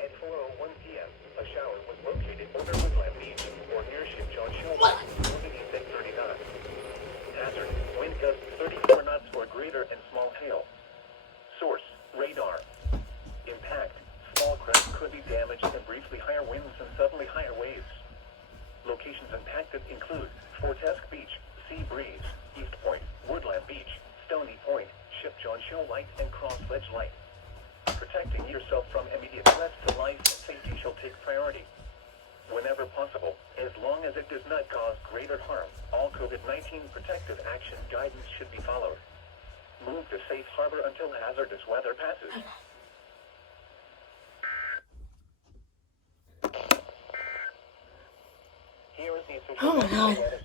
At 4:01 p.m., a shower was located over Woodland Beach or near Smw'S moving east at 30 knots. Hazard: wind gusts 34 knots or greater and small hail. Source: radar. Impact: small craft could be damaged and briefly higher winds and suddenly higher waves. Locations impacted include Fortesk Beach, Sea Breeze, East Point, Woodland Beach, Stony Point, Smw'S Light, and Cross Ledge Light. Protecting yourself from immediate threats to life and safety shall take priority. Whenever possible, as long as it does not cause greater harm, all COVID-19 protective action guidance should be followed. Move to safe harbor until hazardous weather passes. Here is the official